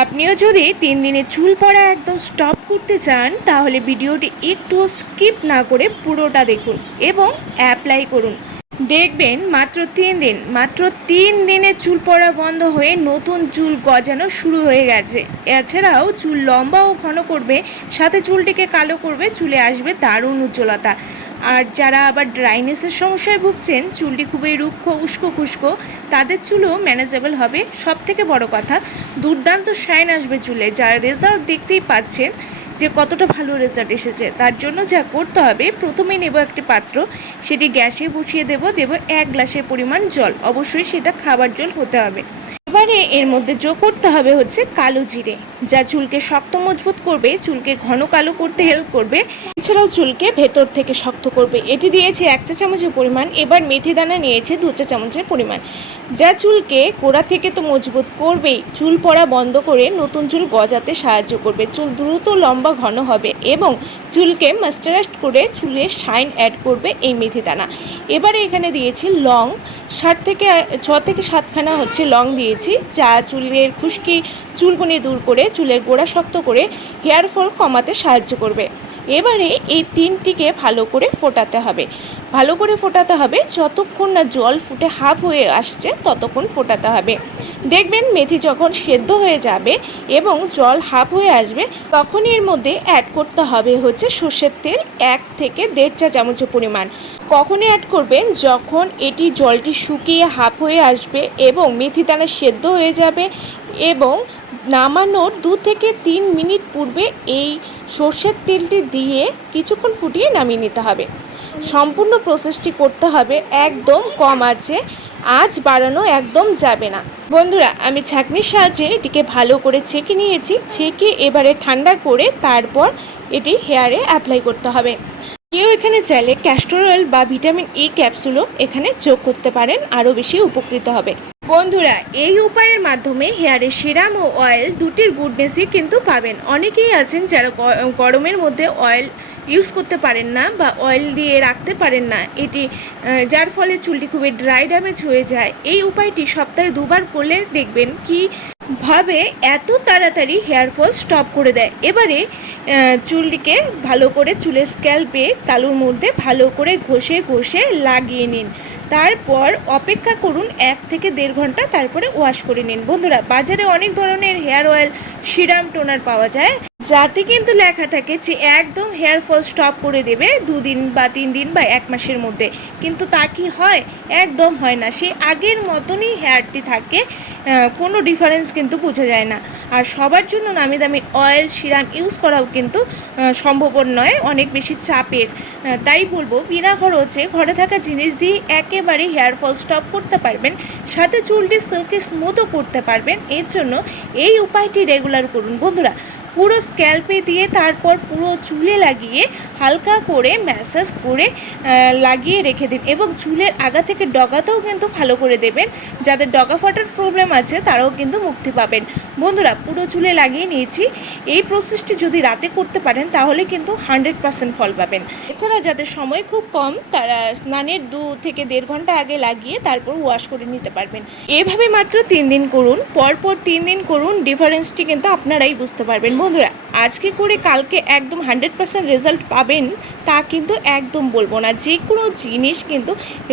আপনিও যদি তিন দিনে চুল পড়া একদম স্টপ করতে চান, তাহলে ভিডিওটি একটু স্কিপ না করে পুরোটা দেখুন এবং অ্যাপ্লাই করুন। দেখবেন মাত্র তিন দিন, মাত্র তিন দিনে চুল পড়া বন্ধ হয়ে নতুন চুল গজানো শুরু হয়ে গেছে। এছাড়াও চুল লম্বা ও ঘন করবে, সাথে চুলটিকে কালো করবে, চুলে আসবে দারুণ উজ্জ্বলতা। আর যারা আবার ড্রাইনেসের সমস্যায় ভুগছেন, চুলটি খুবই রুক্ষ, উস্কো খুস্কো, তাদের চুলও ম্যানেজেবল হবে। সব থেকে বড় কথা, দুর্দান্ত শাইন আসবে চুলে, যার রেজাল্ট দেখতেই পাচ্ছেন যে কতটা ভালো রেজাল্ট এসেছে, তার জন্য যা করতে হবে, প্রথমে নেব একটি পাত্র, সেটি গ্যাসে বসিয়ে দেব দেব এক গ্লাসের পরিমাণ জল। অবশ্যই সেটা খাবার জল হতে হবে। এবারে এর মধ্যে যোগ করতে হবে হচ্ছে কালো জিরে, যা চুলকে শক্ত মজবুত করবে, চুলকে ঘন কালো করতে হেল্প করবে। এছাড়াও চুলকে ভেতর থেকে শক্ত করবে। এটি দিয়েছে এক চা চামচের পরিমাণ, এবার মেথি দানা নিয়েছে দু চা চামচের পরিমাণ। যা চুলকে গোড়া থেকে তো মজবুত করবেই, চুল পড়া বন্ধ করে নতুন চুল গজাতে সাহায্য করবে। চুল দ্রুত লম্বা ঘন হবে। এবং চুলকে মাস্টারাইজ করে চুলে শাইন অ্যাড করবে এই মেথি দানা এবারে এখানে দিয়েছি লং। ষাট থেকে, ছ থেকে সাতখানা হচ্ছে লং দিয়েছি, যা চুলের খুশকি, চুলকুনি দূর করে চুলের গোড়া শক্ত করে হেয়ার ফল কমাতে সাহায্য করবে। এবারে এই তিনটিকে ভালো করে ফোটাতে হবে। ভালো করে ফোটাতে হবে, যতক্ষণ না জল ফুটে হাফ হয়ে আসছে, ততক্ষণ ফোটাতে হবে। দেখবেন মেথি যখন সেদ্ধ হয়ে যাবে এবং জল হাফ হয়ে আসবে তখনই এর মধ্যে অ্যাড করতে হবে হচ্ছে সর্ষের তেল এক থেকে দেড় চা চামচের পরিমাণ। কখনই অ্যাড করবেন যখন এটি জলটি শুকিয়ে হাফ হয়ে আসবে এবং মেথি দানা সেদ্ধ হয়ে যাবে এবং নামানোর দু থেকে তিন মিনিট পূর্বে এই সর্ষের তেলটি দিয়ে কিছুক্ষণ ফুটিয়ে নামিয়ে নিতে হবে। সম্পূর্ণ প্রসেসটি করতে হবে একদম কম আছে। আঁচ বাড়ানো একদম যাবে না। বন্ধুরা, আমি ছাঁকনির সাহায্যে এটিকে ভালো করে ছেঁকে নিয়েছি। ছেঁকে এবারে ঠান্ডা করে তারপর এটি হেয়ারে অ্যাপ্লাই করতে হবে। কেউ এখানে চাইলে ক্যাস্টর অয়েল বা ভিটামিন ই ক্যাপসুলও এখানে যোগ করতে পারেন। আরও বেশি উপকৃত হবে। বন্ধুরা, এই উপায়ের মাধ্যমে হেয়ারে সিরাম ও অয়েল দুটির গুডনেসই কিন্তু পাবেন। অনেকেই আছেন যারা গরমের মধ্যে অয়েল ইউজ করতে পারেন না বা অয়েল দিয়ে রাখতে পারেন না। এটি যার ফলে চুলটি খুবই ড্রাই ড্যামেজ হয়ে যায়। এই উপায়টি সপ্তাহে দুবার করলে দেখবেন কি ভাবে এত তাড়াতাড়ি হেয়ার ফল স্টপ করে দেয়। এবারে চুলটিকে ভালো করে চুলের স্ক্যাল্পে তালুর মধ্যে ভালো করে ঘষে ঘষে লাগিয়ে নিন। তারপর অপেক্ষা করুন এক থেকে দেড় ঘণ্টা, তারপরে ওয়াশ করে নিন। বন্ধুরা, বাজারে অনেক ধরনের হেয়ার অয়েল সিরাম টোনার পাওয়া যায়। যাতে কিন্তু লেখা থাকে যে একদম হেয়ার ফল স্টপ করে দেবে দুদিন বা তিন দিন বা এক মাসের মধ্যে। কিন্তু তা কি হয়? একদম হয় না। সে আগের মতনই হেয়ারটি থাকে কোনো ডিফারেন্স কিন্তু বোঝা যায় না। আর সবার জন্য নামি দামি অয়েল সিরাম ইউজ করাও কিন্তু সম্ভবপর নয়, অনেক বেশি চাপের। তাই বলব, বিনা খরচে ঘরে থাকা জিনিস দিয়ে একেবারে হেয়ার ফল স্টপ করতে পারবেন, সাথে চুলটি সিল্কি স্মুথও করতে পারবেন। এর জন্য এই উপায়টি রেগুলার করুন। বন্ধুরা পুরো স্ক্যাল্পে দিয়ে তারপর পুরো চুলে লাগিয়ে হালকা করে ম্যাসাজ করে লাগিয়ে রেখে দিন। এবং চুলের আগা থেকে ডগাতেও কিন্তু ভালো করে দেবেন। যাদের ডগা ফাটার প্রবলেম আছে, তারাও কিন্তু মুক্তি পাবেন। বন্ধুরা, পুরো চুলে লাগিয়ে নিয়েছি। এই প্রসেসটি যদি রাতে করতে পারেন, তাহলে কিন্তু হান্ড্রেড পার্সেন্ট ফল পাবেন। এছাড়া যাদের সময় খুব কম, তারা স্নানের দু থেকে দেড় ঘণ্টা আগে লাগিয়ে তারপর ওয়াশ করে নিতে পারবেন। এভাবে মাত্র তিন দিন করুন। পরপর তিন দিন করুন ডিফারেন্সটি কিন্তু আপনারাই বুঝতে পারবেন। বন্ধুরা, আজকে করে কালকে একদম হান্ড্রেড পার্সেন্ট রেজাল্ট পাবেন, তা কিন্তু একদম বলব না। যে কোনো জিনিস কিন্তু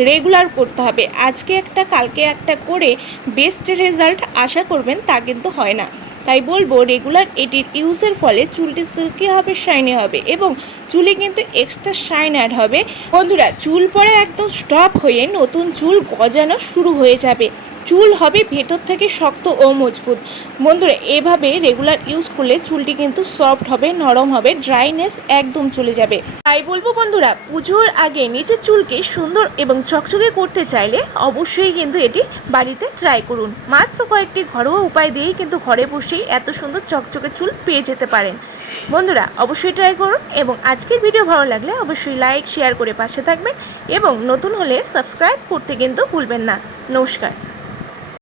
রেগুলার করতে হবে। আজকে একটা, কালকে একটা করে বেস্ট রেজাল্ট আশা করবেন, তা কিন্তু হয় না। তাই বলব রেগুলার এটির ইউজের ফলে চুলটি সিল্কি হবে শাইনি হবে এবং চুলে কিন্তু এক্সট্রা শাইন অ্যাড হবে। বন্ধুরা, চুল পড়া একদম স্টপ হয়ে নতুন চুল গজানো শুরু হয়ে যাবে। চুল হবে ভেতর থেকে শক্ত ও মজবুত। বন্ধুরা, এভাবে রেগুলার ইউজ করলে চুলটি কিন্তু সফট হবে, নরম হবে ড্রাইনেস একদম চলে যাবে। তাই বলব বন্ধুরা, পুজোর আগে নিজের চুলকে সুন্দর এবং চকচকে করতে চাইলে অবশ্যই কিন্তু এটি বাড়িতে ট্রাই করুন। মাত্র কয়েকটি ঘরোয়া উপায় দিয়েই কিন্তু ঘরে বসেই এত সুন্দর চকচকে চুল পেয়ে যেতে পারেন। বন্ধুরা, অবশ্যই ট্রাই করুন এবং আজকের ভিডিও ভালো লাগলে অবশ্যই লাইক শেয়ার করে পাশে থাকবেন এবং নতুন হলে সাবস্ক্রাইব করতে কিন্তু ভুলবেন না। নমস্কার।